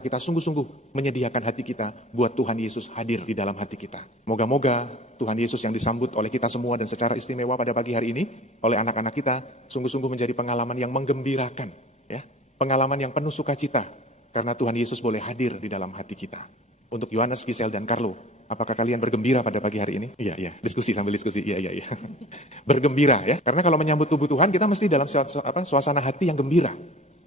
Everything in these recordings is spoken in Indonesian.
kita sungguh-sungguh menyediakan hati kita buat Tuhan Yesus hadir di dalam hati kita. Moga-moga Tuhan Yesus yang disambut oleh kita semua dan secara istimewa pada pagi hari ini oleh anak-anak kita sungguh-sungguh menjadi pengalaman yang menggembirakan, ya, pengalaman yang penuh sukacita karena Tuhan Yesus boleh hadir di dalam hati kita. Untuk Yohanes, Gisel, dan Carlo, apakah kalian bergembira pada pagi hari ini? Iya, diskusi sambil diskusi. Iya. Bergembira ya, karena kalau menyambut tubuh Tuhan kita mesti dalam suasana hati yang gembira.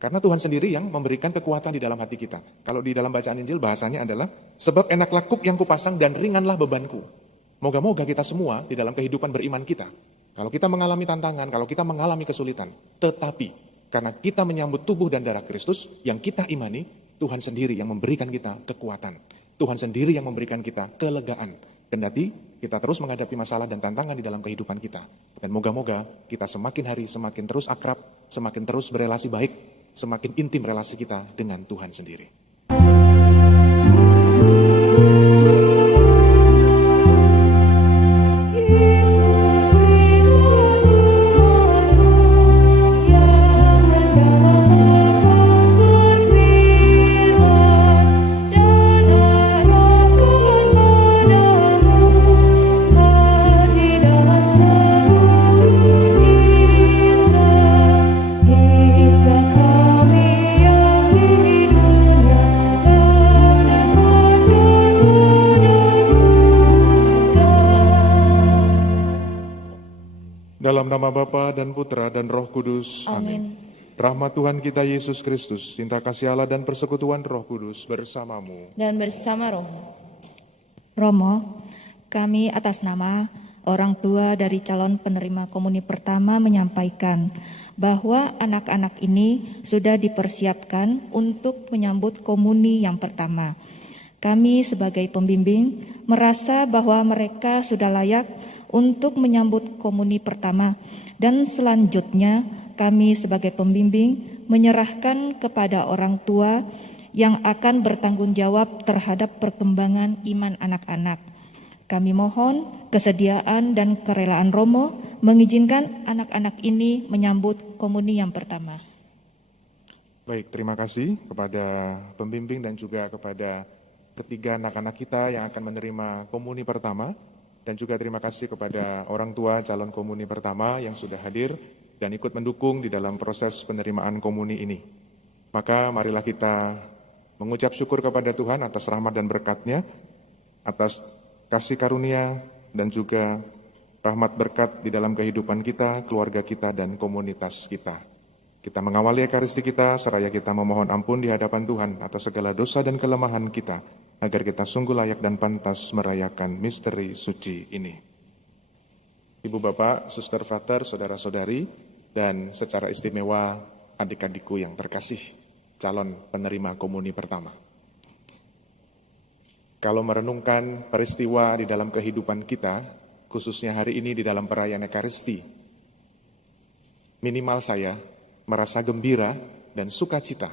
Karena Tuhan sendiri yang memberikan kekuatan di dalam hati kita. Kalau di dalam bacaan Injil bahasanya adalah, sebab enak lakuk yang kupasang dan ringanlah bebanku. Moga-moga kita semua di dalam kehidupan beriman kita, kalau kita mengalami tantangan, kalau kita mengalami kesulitan, tetapi karena kita menyambut tubuh dan darah Kristus yang kita imani, Tuhan sendiri yang memberikan kita kekuatan. Tuhan sendiri yang memberikan kita kelegaan. Kendati kita terus menghadapi masalah dan tantangan di dalam kehidupan kita. Dan moga-moga kita semakin hari semakin terus akrab, semakin terus berelasi baik, semakin intim relasi kita dengan Tuhan sendiri. Dalam nama Bapa dan Putra dan Roh Kudus. Amin. Rahmat Tuhan kita Yesus Kristus, cinta kasih Allah dan persekutuan Roh Kudus bersamamu. Dan bersama Roh. Romo, kami atas nama orang tua dari calon penerima komuni pertama menyampaikan bahwa anak-anak ini sudah dipersiapkan untuk menyambut komuni yang pertama. Kami sebagai pembimbing merasa bahwa mereka sudah layak untuk menyambut komuni pertama, dan selanjutnya kami sebagai pembimbing menyerahkan kepada orang tua yang akan bertanggung jawab terhadap perkembangan iman anak-anak. Kami mohon kesediaan dan kerelaan Romo mengizinkan anak-anak ini menyambut komuni yang pertama. Baik, terima kasih kepada pembimbing dan juga kepada ketiga anak-anak kita yang akan menerima komuni pertama. Dan juga terima kasih kepada orang tua calon komuni pertama yang sudah hadir dan ikut mendukung di dalam proses penerimaan komuni ini. Maka marilah kita mengucap syukur kepada Tuhan atas rahmat dan berkat-Nya, atas kasih karunia dan juga rahmat berkat di dalam kehidupan kita, keluarga kita, dan komunitas kita. Kita mengawali ekaristi kita seraya kita memohon ampun di hadapan Tuhan atas segala dosa dan kelemahan kita, agar kita sungguh layak dan pantas merayakan misteri suci ini. Ibu bapak, suster frater, saudara-saudari, dan secara istimewa adik-adikku yang terkasih, calon penerima komuni pertama. Kalau merenungkan peristiwa di dalam kehidupan kita, khususnya hari ini di dalam perayaan Ekaristi, minimal saya merasa gembira dan sukacita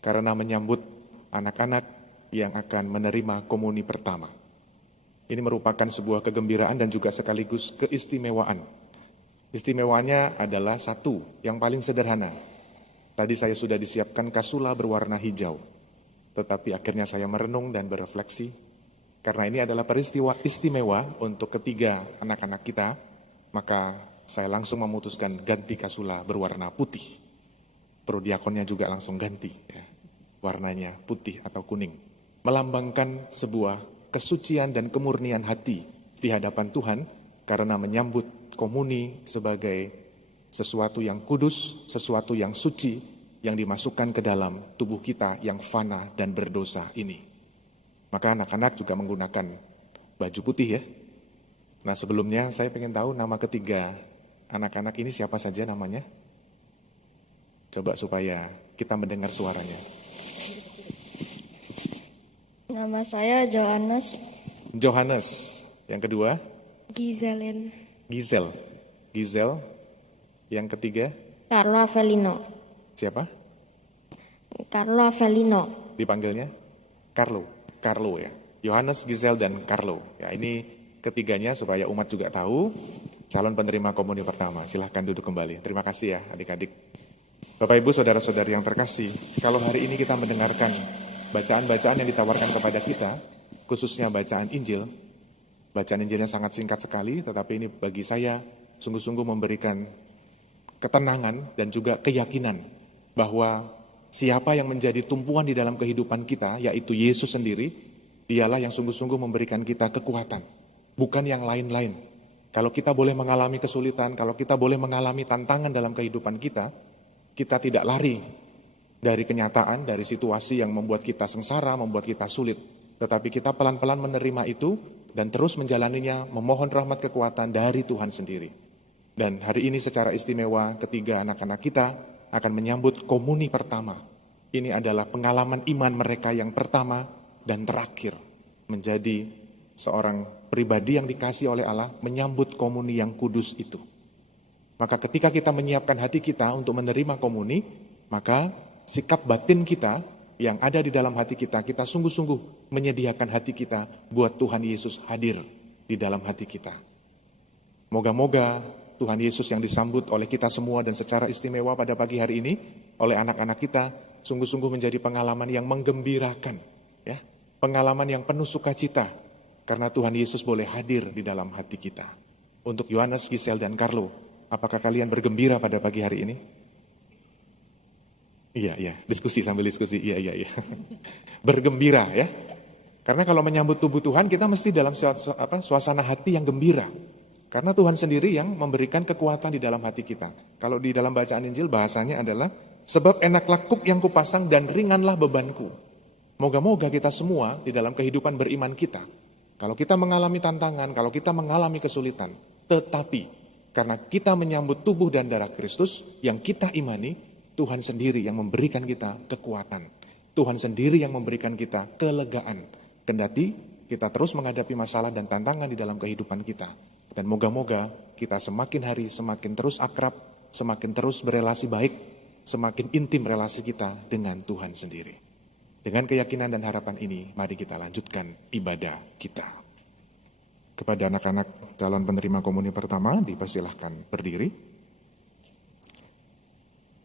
karena menyambut anak-anak yang akan menerima komuni pertama. Ini merupakan sebuah kegembiraan dan juga sekaligus keistimewaan. Istimewanya adalah satu, yang paling sederhana. Tadi saya sudah disiapkan kasula berwarna hijau. Tetapi akhirnya saya merenung dan berefleksi, karena ini adalah peristiwa istimewa untuk ketiga anak-anak kita, maka saya langsung memutuskan ganti kasula berwarna putih. Prodiakonnya juga langsung ganti, ya, warnanya putih atau kuning. Melambangkan sebuah kesucian dan kemurnian hati di hadapan Tuhan karena menyambut komuni sebagai sesuatu yang kudus, sesuatu yang suci yang dimasukkan ke dalam tubuh kita yang fana dan berdosa ini. Maka anak-anak juga menggunakan baju putih ya. Nah sebelumnya saya ingin tahu nama ketiga anak-anak ini siapa saja namanya? Coba supaya kita mendengar suaranya. Nama saya Johannes. Johannes. Yang kedua? Giselin. Gisel. Yang ketiga? Carlo Avelino. Siapa? Carlo Avelino. Dipanggilnya? Carlo ya. Yohanes, Gisel, dan Carlo. Ya, ini ketiganya supaya umat juga tahu calon penerima komuni pertama. Silahkan duduk kembali. Terima kasih ya adik-adik. Bapak Ibu, saudara-saudari yang terkasih, kalau hari ini kita mendengarkan bacaan-bacaan yang ditawarkan kepada kita, khususnya bacaan Injil. Bacaan Injilnya sangat singkat sekali, tetapi ini bagi saya sungguh-sungguh memberikan ketenangan dan juga keyakinan bahwa siapa yang menjadi tumpuan di dalam kehidupan kita, yaitu Yesus sendiri, dialah yang sungguh-sungguh memberikan kita kekuatan, bukan yang lain-lain. Kalau kita boleh mengalami kesulitan, kalau kita boleh mengalami tantangan dalam kehidupan kita tidak lari dari kenyataan, dari situasi yang membuat kita sengsara, membuat kita sulit. Tetapi kita pelan-pelan menerima itu dan terus menjalaninya, memohon rahmat kekuatan dari Tuhan sendiri. Dan hari ini secara istimewa ketiga anak-anak kita akan menyambut komuni pertama. Ini adalah pengalaman iman mereka yang pertama dan terakhir menjadi seorang pribadi yang dikasih oleh Allah menyambut komuni yang kudus itu. Maka ketika kita menyiapkan hati kita untuk menerima komuni, maka sikap batin kita yang ada di dalam hati kita, kita sungguh-sungguh menyediakan hati kita buat Tuhan Yesus hadir di dalam hati kita. Moga-moga Tuhan Yesus yang disambut oleh kita semua dan secara istimewa pada pagi hari ini oleh anak-anak kita sungguh-sungguh menjadi pengalaman yang menggembirakan, ya, pengalaman yang penuh sukacita karena Tuhan Yesus boleh hadir di dalam hati kita. Untuk Yohanes, Gisel, dan Carlo, apakah kalian bergembira pada pagi hari ini? Iya, diskusi sambil diskusi, iya. Bergembira ya. Karena kalau menyambut tubuh Tuhan kita mesti dalam suasana hati yang gembira. Karena Tuhan sendiri yang memberikan kekuatan di dalam hati kita. Kalau di dalam bacaan Injil bahasanya adalah, sebab enaklah kuk yang kupasang dan ringanlah bebanku. Moga-moga kita semua di dalam kehidupan beriman kita, kalau kita mengalami tantangan, kalau kita mengalami kesulitan, tetapi karena kita menyambut tubuh dan darah Kristus yang kita imani, Tuhan sendiri yang memberikan kita kekuatan. Tuhan sendiri yang memberikan kita kelegaan. Kendati kita terus menghadapi masalah dan tantangan di dalam kehidupan kita. Dan moga-moga kita semakin hari semakin terus akrab, semakin terus berelasi baik, semakin intim relasi kita dengan Tuhan sendiri. Dengan keyakinan dan harapan ini, mari kita lanjutkan ibadah kita. Kepada anak-anak calon penerima komuni pertama, dipersilahkan berdiri.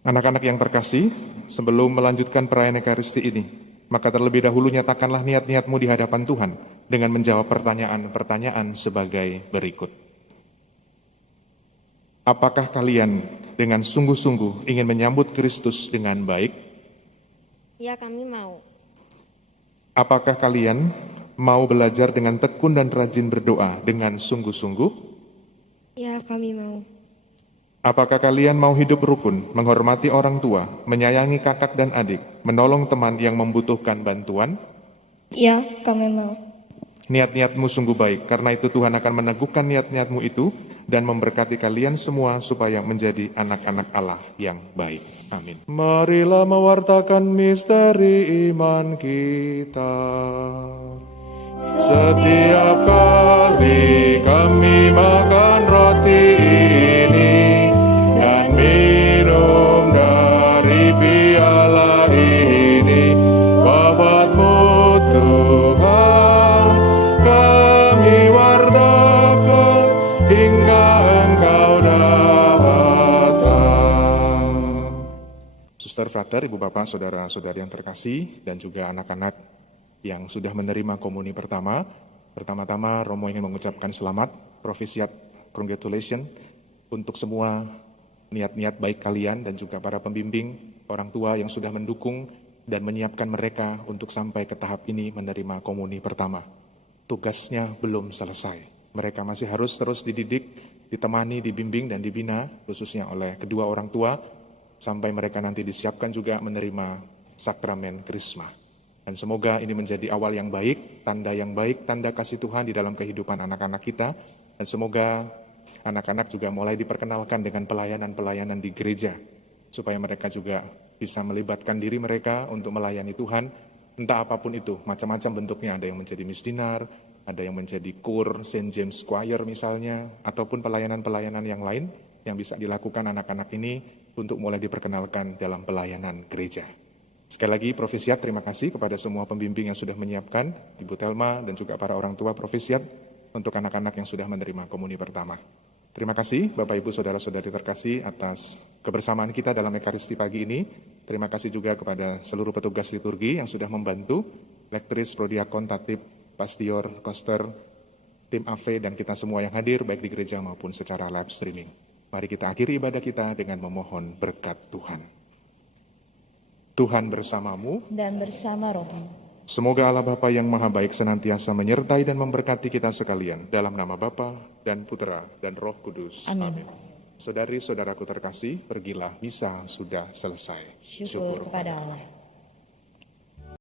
Anak-anak yang terkasih, sebelum melanjutkan perayaan Ekaristi ini, maka terlebih dahulu nyatakanlah niat-niatmu di hadapan Tuhan dengan menjawab pertanyaan-pertanyaan sebagai berikut. Apakah kalian dengan sungguh-sungguh ingin menyambut Kristus dengan baik? Ya, kami mau. Apakah kalian mau belajar dengan tekun dan rajin berdoa dengan sungguh-sungguh? Ya, kami mau. Apakah kalian mau hidup rukun, menghormati orang tua, menyayangi kakak dan adik, menolong teman yang membutuhkan bantuan? Ya, kami mau. Niat-niatmu sungguh baik, karena itu Tuhan akan meneguhkan niat-niatmu itu dan memberkati kalian semua supaya menjadi anak-anak Allah yang baik. Amin. Marilah mewartakan misteri iman kita. Setiap kali kami makan roti ini dan minum dari piala ini, wafat-Mu Tuhan kami wartakan hingga Engkau datang. Suster, frater, ibu bapak, saudara-saudari yang terkasih, dan juga anak-anak yang sudah menerima komuni pertama. Pertama-tama Romo ingin mengucapkan selamat, propitiate, congratulations untuk semua niat-niat baik kalian dan juga para pembimbing, orang tua yang sudah mendukung dan menyiapkan mereka untuk sampai ke tahap ini menerima komuni pertama. Tugasnya belum selesai. Mereka masih harus terus dididik, ditemani, dibimbing dan dibina khususnya oleh kedua orang tua sampai mereka nanti disiapkan juga menerima sakramen Krisma. Dan semoga ini menjadi awal yang baik, tanda kasih Tuhan di dalam kehidupan anak-anak kita. Dan semoga anak-anak juga mulai diperkenalkan dengan pelayanan-pelayanan di gereja. Supaya mereka juga bisa melibatkan diri mereka untuk melayani Tuhan. Entah apapun itu, macam-macam bentuknya. Ada yang menjadi misdinar, ada yang menjadi KUR, St. James Choir misalnya. Ataupun pelayanan-pelayanan yang lain yang bisa dilakukan anak-anak ini untuk mulai diperkenalkan dalam pelayanan gereja. Sekali lagi, Profesiat, terima kasih kepada semua pembimbing yang sudah menyiapkan, Ibu Telma dan juga para orang tua Profesiat untuk anak-anak yang sudah menerima komuni pertama. Terima kasih Bapak Ibu Saudara-saudari terkasih atas kebersamaan kita dalam Ekaristi pagi ini. Terima kasih juga kepada seluruh petugas liturgi yang sudah membantu, lektris, prodiakon, tatib, pastior, koster, tim AV, dan kita semua yang hadir baik di gereja maupun secara live streaming. Mari kita akhiri ibadah kita dengan memohon berkat Tuhan. Tuhan bersamamu Dan bersama rohmu. Semoga Allah Bapa yang Maha Baik senantiasa menyertai dan memberkati kita sekalian. Dalam nama Bapa dan Putera dan Roh Kudus. Amin. Saudari-saudaraku terkasih, pergilah, misa sudah selesai. Syukur kepada Allah.